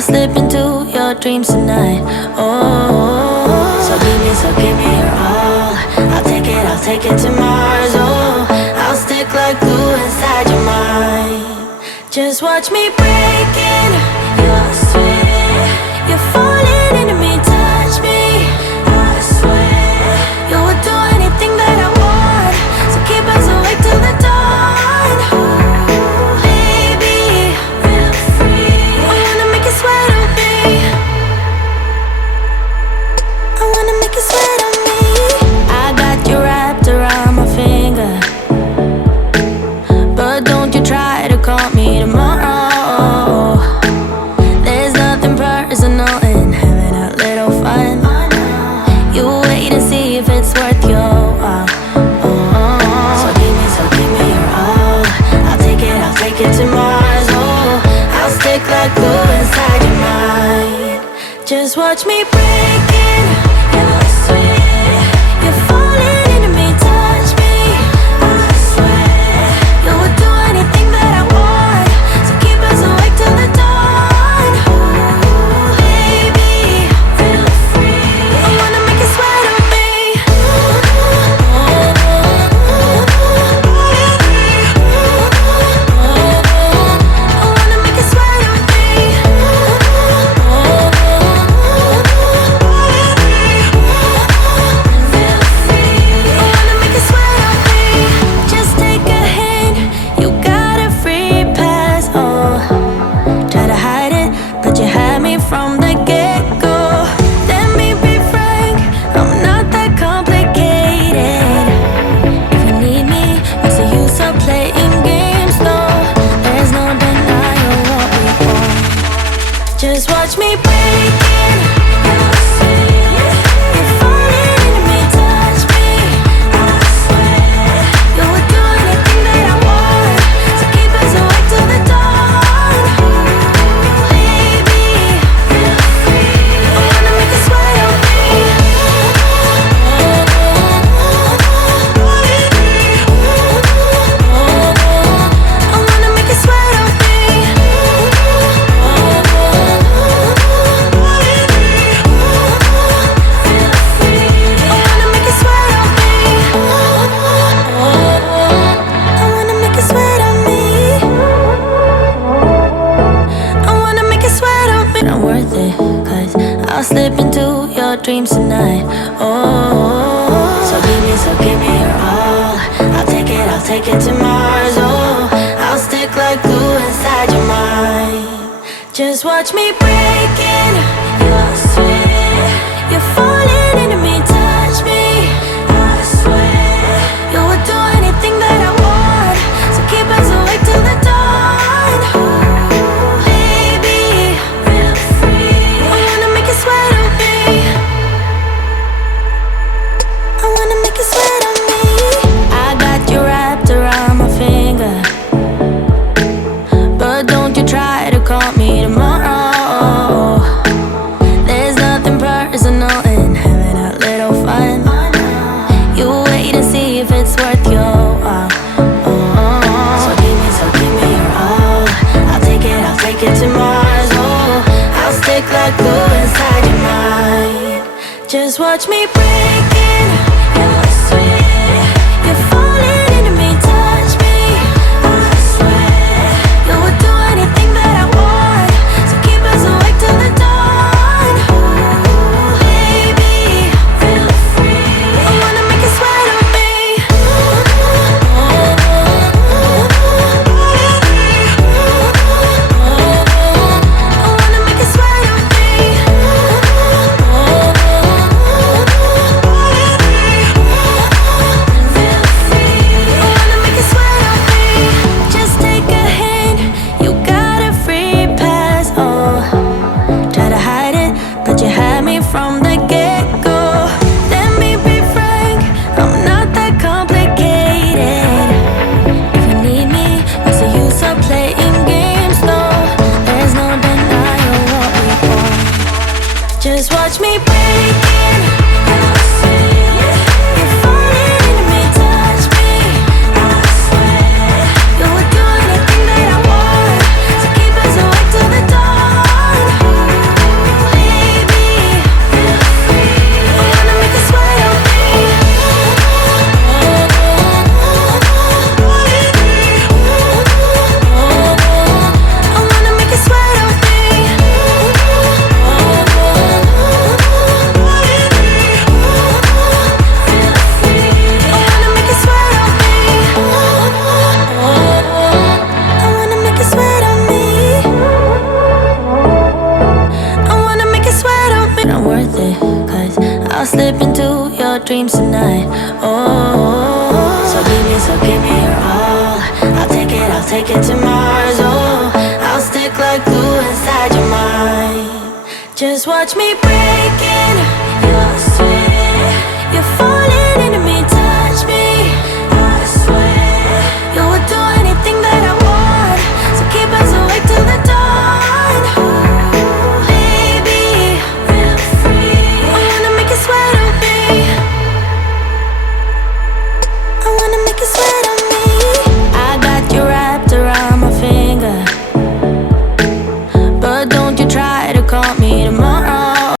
I'll slip into your dreams tonight. Oh, so give me your all. I'll take it to Mars. Oh, I'll stick like glue inside your mind. Just watch me breaking your sweat. You're falling into me, touch me. I swear you would do anything that I want. So keep us awake till the dawn. Baby, feel free. I wanna make you sweat on me. I wanna make you sweat on me. I got you wrapped around my finger, but don't you try to call me tomorrow. There's nothing personal in having a little fun. You wait and see if it's worth your while. So give me your all. I'll take it to Mars. Oh, I'll stick like glue inside your mind. Just watch me breaking your sweat. You're falling into me, touch me. I swear you would do anything that I want. So keep us awake till the dawn. Baby, feel free. I wanna make you sweat on me. I wanna make you sweat on me. Feel free. I wanna make you sweat on me. Just take a hint, you got a free pass. Oh, try to hide it, but you had me from the get-go. Let me be frank, I'm not that complicated. If you need me, what's the use of playing games though? There's no denying what we want. Just watch me breaking your sweat. You're falling into me, touch me. I swear you would do anything that I want. So keep us awake till the dawn. Baby, feel free. I wanna make you sweat on me. I wanna make you sweat on me. Feel free. I wanna make you sweat on me. I wanna make you sweat on me. I wanna make you sweat on me. Not worth it, 'cause I'll slip into your dreams tonight. Oh, so give me your all. I'll take it to Mars. Oh, I'll stick like glue inside your mind. Just watch me breaking your sweat. You're falling into me, touch me. I swear you would do anything that I want. So keep us awake till the dawn. Baby, feel free. I wanna make you sweat on me. I wanna make you sweat on me. I got you wrapped around my finger, but don't you try to call me tomorrow. There's nothing personal in having a little fun. You wait and see if it's worth your while. So give me your all. I'll take it to Mars. Oh, I'll stick like glue inside your mind. Just watch me breaking your sweat. You're falling into me, touch me. I swear you would do anything that I want. So keep us awake till the dawn. Baby, feel free. I wanna make you sweat on me. I wanna make you sweat on me. Feel free. I wanna make you sweat on me. Just take a hint, you got a free pass. Oh, try to hide it, but you had me from the get-go. Let me be frank, I'm not that complicated. If you need me, what's the use of playing games though? There's no denying what we want. Just watch me breaking your sweat. You're falling into me, touch me. I swear you would do anything that I want. So keep us awake till the dawn. I'll slip into your dreams tonight. Oh, so give me your all. I'll take it to Mars. Oh, I'll stick like glue inside your mind. Just watch me breathe.